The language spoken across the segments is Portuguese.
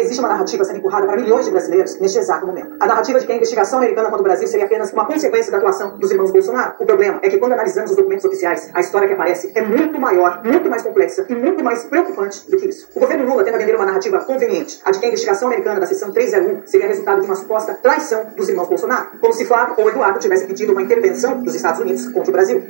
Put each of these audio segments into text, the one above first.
Existe uma narrativa sendo empurrada para milhões de brasileiros neste exato momento. A narrativa de que a investigação americana contra o Brasil seria apenas uma consequência da atuação dos irmãos Bolsonaro. O problema é que quando analisamos os documentos oficiais, a história que aparece é muito maior, muito mais complexa e muito mais preocupante do que isso. O governo Lula tenta vender uma narrativa conveniente, a de que a investigação americana da seção 301 seria resultado de uma suposta traição dos irmãos Bolsonaro, como se Flávio ou Eduardo tivessem pedido uma intervenção dos Estados Unidos contra o Brasil.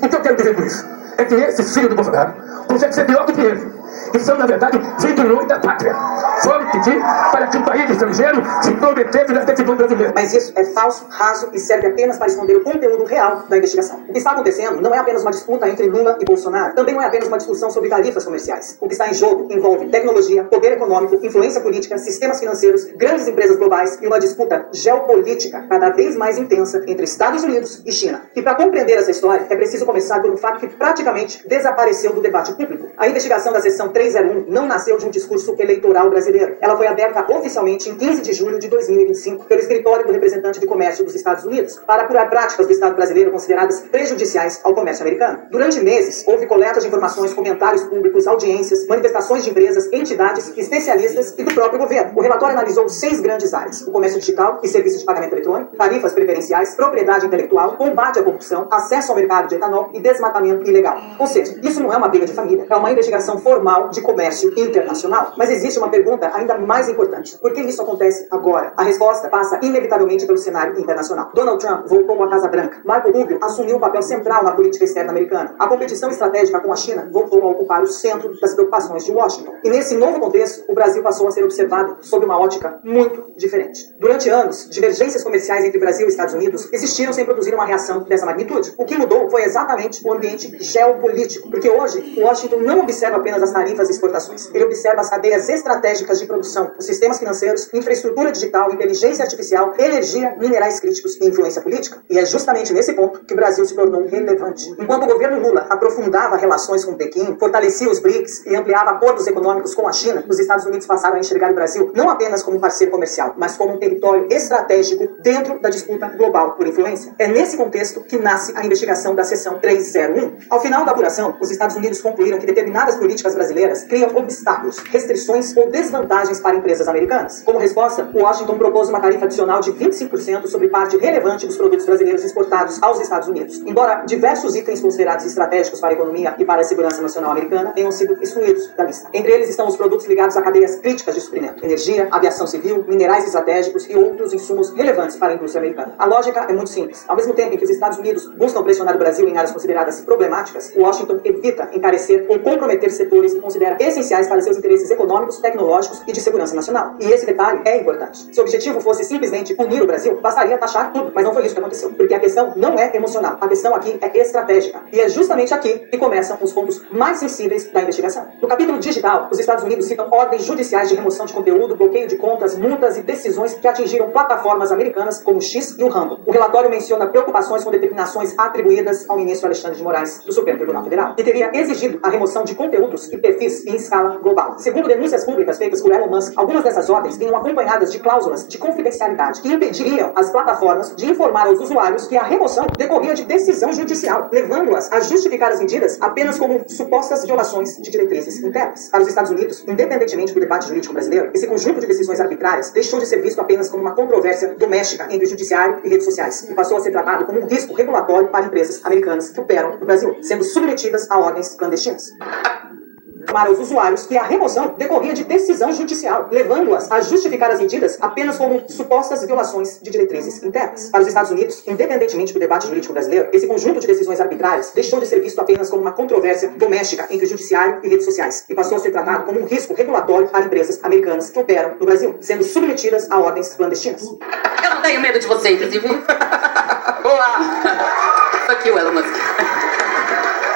O que eu quero dizer com isso é que esse filho do Bolsonaro consegue ser pior do que ele. Que são, na verdade, traidores da pátria. Foram pedir para que um país estrangeiro se intrometesse na decisão brasileira. Mas isso é falso, raso e serve apenas para esconder o conteúdo real da investigação. O que está acontecendo não é apenas uma disputa entre Lula e Bolsonaro, também não é apenas uma discussão sobre tarifas comerciais. O que está em jogo envolve tecnologia, poder econômico, influência política, sistemas financeiros, grandes empresas globais e uma disputa geopolítica cada vez mais intensa entre Estados Unidos e China. E para compreender essa história, é preciso começar por um fato que praticamente desapareceu do debate público. A investigação da seção 301 não nasceu de um discurso eleitoral brasileiro. Ela foi aberta oficialmente em 15 de julho de 2025 pelo escritório do representante de comércio dos Estados Unidos para apurar práticas do Estado brasileiro consideradas prejudiciais ao comércio americano. Durante meses, houve coleta de informações, comentários públicos, audiências, manifestações de empresas, entidades, especialistas e do próprio governo. O relatório analisou 6 grandes áreas: o comércio digital e serviços de pagamento eletrônico, tarifas preferenciais, propriedade intelectual, combate à corrupção, acesso ao mercado de etanol e desmatamento ilegal. Ou seja, isso não é uma briga de família, é uma investigação formal de comércio internacional. Mas existe uma pergunta ainda mais importante: por que isso acontece agora? A resposta passa inevitavelmente pelo cenário internacional. Donald Trump voltou à Casa Branca. Marco Rubio assumiu um papel central na política externa americana. A competição estratégica com a China voltou a ocupar o centro das preocupações de Washington. E nesse novo contexto, o Brasil passou a ser observado sob uma ótica muito diferente. Durante anos, divergências comerciais entre Brasil e Estados Unidos existiram sem produzir uma reação dessa magnitude. O que mudou foi exatamente o ambiente geopolítico, porque hoje Washington não observa apenas as tarifas e exportações. Ele observa as cadeias estratégicas de produção, os sistemas financeiros, infraestrutura digital, inteligência artificial, energia, minerais críticos e influência política. E é justamente nesse ponto que o Brasil se tornou relevante. Enquanto o governo Lula aprofundava relações com Pequim, fortalecia os BRICS e ampliava acordos econômicos com a China, os Estados Unidos passaram a enxergar o Brasil não apenas como um parceiro comercial, mas como um território estratégico dentro da disputa global por influência. É nesse contexto que nasce a investigação da seção 301. Ao final da apuração, os Estados Unidos concluíram que determinadas políticas brasileiras criam obstáculos, restrições ou desvantagens para empresas americanas. Como resposta, Washington propôs uma tarifa adicional de 25% sobre parte relevante dos produtos brasileiros exportados aos Estados Unidos. Embora diversos itens considerados estratégicos para a economia e para a segurança nacional americana tenham sido excluídos da lista. Entre eles estão os produtos ligados a cadeias críticas de suprimento: energia, aviação civil, minerais estratégicos e outros insumos relevantes para a indústria americana. A lógica é muito simples. Ao mesmo tempo em que os Estados Unidos buscam pressionar o Brasil em áreas consideradas problemáticas, Washington evita encarecer ou comprometer setores que considera essenciais para seus interesses econômicos, tecnológicos e de segurança nacional. E esse detalhe é importante. Se o objetivo fosse simplesmente punir o Brasil, bastaria taxar tudo, mas não foi isso que aconteceu. Porque a questão não é emocional, a questão aqui é estratégica. E é justamente aqui que começam os pontos mais sensíveis da investigação. No capítulo digital, os Estados Unidos citam ordens judiciais de remoção de conteúdo, bloqueio de contas, multas e decisões que atingiram plataformas americanas como o X e o Rumble. O relatório menciona preocupações com determinações atribuídas ao ministro Alexandre de Moraes, do Supremo Tribunal Federal, que teria exigido a remoção de conteúdos e perfis em escala global. Segundo denúncias públicas feitas por Elon Musk, algumas dessas ordens vinham acompanhadas de cláusulas de confidencialidade que impediriam as plataformas de informar aos usuários que a remoção decorria de decisão judicial, levando-as a justificar as medidas apenas como supostas violações de diretrizes internas. Para os Estados Unidos, independentemente do debate jurídico brasileiro, esse conjunto de decisões arbitrárias deixou de ser visto apenas como uma controvérsia doméstica entre o judiciário e redes sociais e passou a ser tratado como um risco regulatório para empresas americanas que operam no Brasil, sendo submetidas a ordens clandestinas. Para os usuários que a remoção decorria de decisão judicial, levando-as a justificar as medidas apenas como supostas violações de diretrizes internas. Para os Estados Unidos, independentemente do debate jurídico brasileiro, esse conjunto de decisões arbitrárias deixou de ser visto apenas como uma controvérsia doméstica entre o judiciário e redes sociais e passou a ser tratado como um risco regulatório para empresas americanas que operam no Brasil, sendo submetidas a ordens clandestinas. Eu não tenho medo de você, inclusive. Olá! Fuck you, Elon Musk.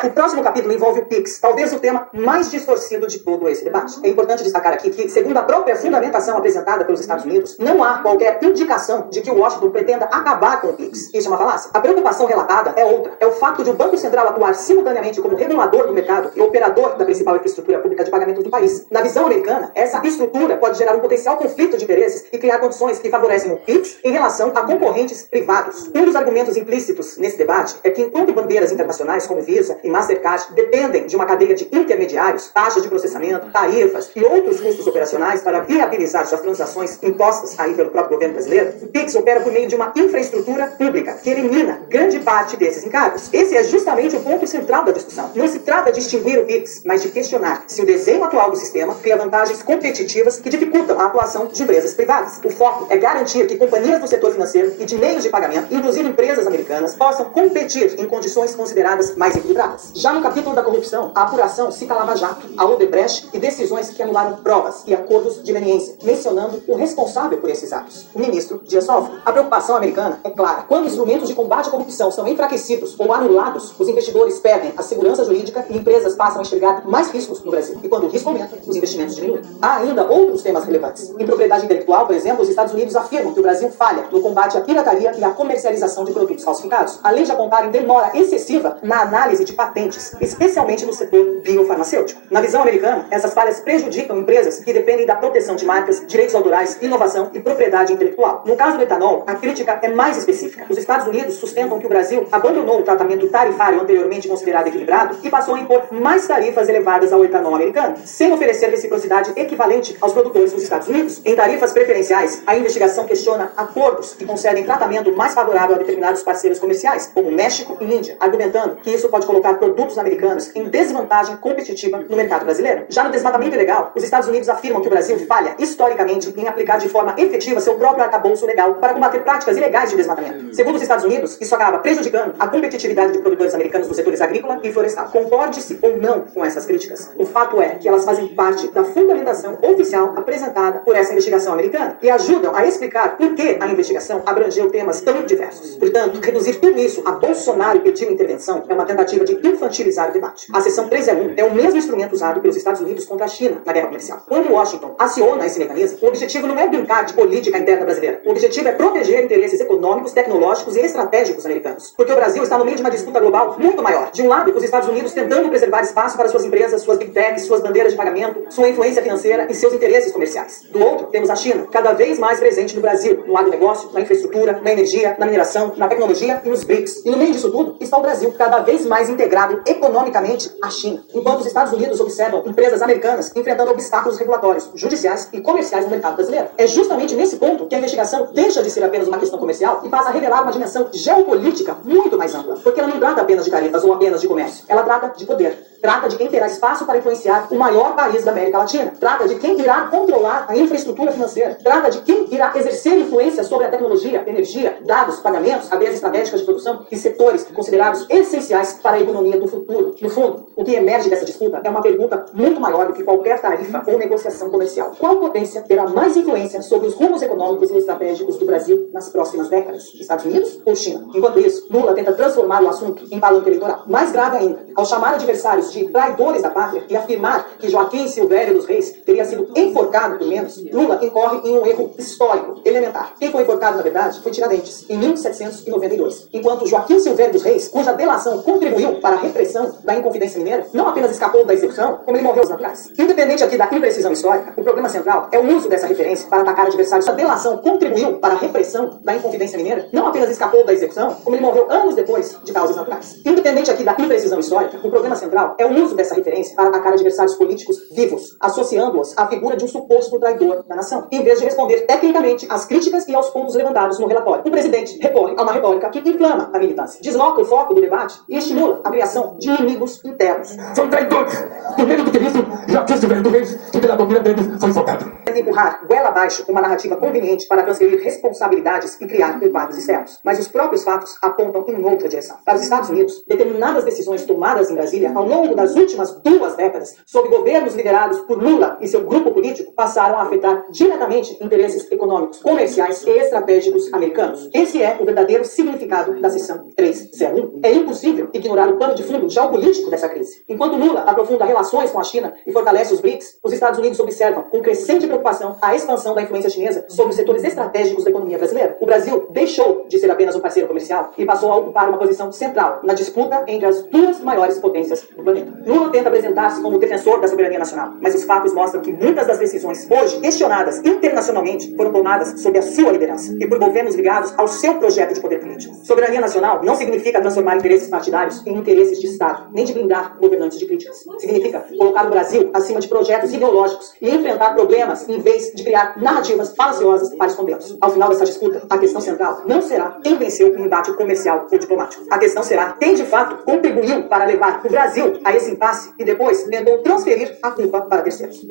O próximo capítulo envolve o PIX, talvez o tema mais distorcido de todo esse debate. É importante destacar aqui que, segundo a própria fundamentação apresentada pelos Estados Unidos, não há qualquer indicação de que o Washington pretenda acabar com o PIX. Isso é uma falácia. A preocupação relatada é outra. É o fato de o Banco Central atuar simultaneamente como regulador do mercado e operador da principal infraestrutura pública de pagamento do país. Na visão americana, essa estrutura pode gerar um potencial conflito de interesses e criar condições que favorecem o PIX em relação a concorrentes privados. Um dos argumentos implícitos nesse debate é que, enquanto bandeiras internacionais como Visa e Mastercard dependem de uma cadeia de intermediários, taxas de processamento, tarifas e outros custos operacionais para viabilizar suas transações impostas aí pelo próprio governo brasileiro, o Pix opera por meio de uma infraestrutura pública que elimina grande parte desses encargos. Esse é justamente o ponto central da discussão. Não se trata de extinguir o Pix, mas de questionar se o desenho atual do sistema cria vantagens competitivas que dificultam a atuação de empresas privadas. O foco é garantir que companhias do setor financeiro e de meios de pagamento, inclusive empresas americanas, possam competir em condições consideradas mais equilibradas. Já no capítulo da corrupção, a apuração cita a Lava Jato, a Odebrecht e decisões que anularam provas e acordos de leniência, mencionando o responsável por esses atos, o ministro Dias Toffoli. A preocupação americana é clara. Quando instrumentos de combate à corrupção são enfraquecidos ou anulados, os investidores perdem a segurança jurídica e empresas passam a enxergar mais riscos no Brasil. E quando o risco aumenta, os investimentos diminuem. Há ainda outros temas relevantes. Em propriedade intelectual, por exemplo, os Estados Unidos afirmam que o Brasil falha no combate à pirataria e à comercialização de produtos falsificados, além de apontarem demora excessiva na análise de patentes, especialmente no setor biofarmacêutico. Na visão americana, essas falhas prejudicam empresas que dependem da proteção de marcas, direitos autorais, inovação e propriedade intelectual. No caso do etanol, a crítica é mais específica. Os Estados Unidos sustentam que o Brasil abandonou o tratamento tarifário anteriormente considerado equilibrado e passou a impor mais tarifas elevadas ao etanol americano, sem oferecer reciprocidade equivalente aos produtores dos Estados Unidos. Em tarifas preferenciais, a investigação questiona acordos que concedem tratamento mais favorável a determinados parceiros comerciais, como México e Índia, argumentando que isso pode colocar produtos americanos em desvantagem competitiva no mercado brasileiro. Já no desmatamento ilegal, os Estados Unidos afirmam que o Brasil falha historicamente em aplicar de forma efetiva seu próprio arcabouço legal para combater práticas ilegais de desmatamento. Segundo os Estados Unidos, isso acaba prejudicando a competitividade de produtores americanos nos setores agrícola e florestal. Concorde-se ou não com essas críticas, o fato é que elas fazem parte da fundamentação oficial apresentada por essa investigação americana e ajudam a explicar por que a investigação abrangeu temas tão diversos. Portanto, reduzir tudo isso a Bolsonaro pediu intervenção é uma tentativa de infantilizar o debate. A seção 301 é o mesmo instrumento usado pelos Estados Unidos contra a China na guerra comercial. Quando Washington aciona esse mecanismo, o objetivo não é brincar de política interna brasileira. O objetivo é proteger interesses econômicos, tecnológicos e estratégicos americanos. Porque o Brasil está no meio de uma disputa global muito maior. De um lado, os Estados Unidos tentando preservar espaço para suas empresas, suas big techs, suas bandeiras de pagamento, sua influência financeira e seus interesses comerciais. Do outro, temos a China, cada vez mais presente no Brasil, no agronegócio, na infraestrutura, na energia, na mineração, na tecnologia e nos BRICS. E no meio disso tudo, está o Brasil, cada vez mais integrado economicamente à China. Enquanto os Estados Unidos observam empresas americanas enfrentando obstáculos regulatórios, judiciais e comerciais no mercado brasileiro. É justamente nesse ponto que a investigação deixa de ser apenas uma questão comercial e passa a revelar uma dimensão geopolítica muito mais ampla. Porque ela não trata apenas de tarifas ou apenas de comércio. Ela trata de poder. Trata de quem terá espaço para influenciar o maior país da América Latina. Trata de quem irá controlar a infraestrutura financeira. Trata de quem irá exercer influência sobre a tecnologia, energia, dados, pagamentos, cadeias estratégicas de produção e setores considerados essenciais para a economia do futuro. No fundo, o que emerge dessa disputa é uma pergunta muito maior do que qualquer tarifa ou negociação comercial. Qual potência terá mais influência sobre os rumos econômicos e estratégicos do Brasil nas próximas décadas? Estados Unidos ou China? Enquanto isso, Lula tenta transformar o assunto em palanque eleitoral. Mais grave ainda, ao chamar adversários de traidores da pátria e afirmar que Joaquim Silvério dos Reis teria sido enforcado por menos, Lula incorre em um erro histórico, elementar. Quem foi enforcado, na verdade, foi Tiradentes, em 1792. Enquanto Joaquim Silvério dos Reis, cuja delação contribuiu para a repressão da Inconfidência Mineira, não apenas escapou da execução, como ele morreu aos naturais. Independente aqui da imprecisão histórica, o problema central é o uso dessa referência para atacar adversários. A delação contribuiu para a repressão da Inconfidência Mineira, não apenas escapou da execução, como ele morreu anos depois de causas naturais. Independente aqui da imprecisão histórica, o problema central é o uso dessa referência para atacar adversários políticos vivos, associando-os à figura de um suposto traidor da nação, em vez de responder tecnicamente às críticas e aos pontos levantados no relatório. O presidente recorre a uma retórica que inflama a militância, desloca o foco do debate e estimula a criação de inimigos internos. São traidores! Por medo do que isso, Joaquim Silvério dos Reis, que pela domina deles foi enforcado. Tenta empurrar goela abaixo uma narrativa conveniente para transferir responsabilidades e criar culpados externos. Mas os próprios fatos apontam em outra direção. Para os Estados Unidos, determinadas decisões tomadas em Brasília ao longo das últimas 2 décadas, sob governos liderados por Lula e seu grupo político, passaram a afetar diretamente interesses econômicos, comerciais e estratégicos americanos. Esse é o verdadeiro significado da seção 301. É impossível ignorar o pano de fundo geopolítico dessa crise. Enquanto Lula aprofunda relações com a China e fortalece os BRICS, os Estados Unidos observam com crescente preocupação a expansão da influência chinesa sobre os setores estratégicos da economia brasileira. O Brasil deixou de ser apenas um parceiro comercial e passou a ocupar uma posição central na disputa entre as 2 maiores potências do planeta. planeta. Lula tenta apresentar-se como defensor da soberania nacional, mas os fatos mostram que muitas das decisões hoje questionadas internacionalmente foram tomadas sob a sua liderança e por governos ligados ao seu projeto de poder político. Soberania nacional não significa transformar interesses partidários em interesses de Estado, nem de blindar governantes de críticas. Significa colocar o Brasil acima de projetos ideológicos e enfrentar problemas em vez de criar narrativas falaciosas para escondê-los. Ao final dessa disputa, a questão central não será quem venceu o embate comercial ou diplomático. A questão será quem de fato contribuiu para levar o Brasil a esse impasse e depois tentou transferir a culpa para terceiros.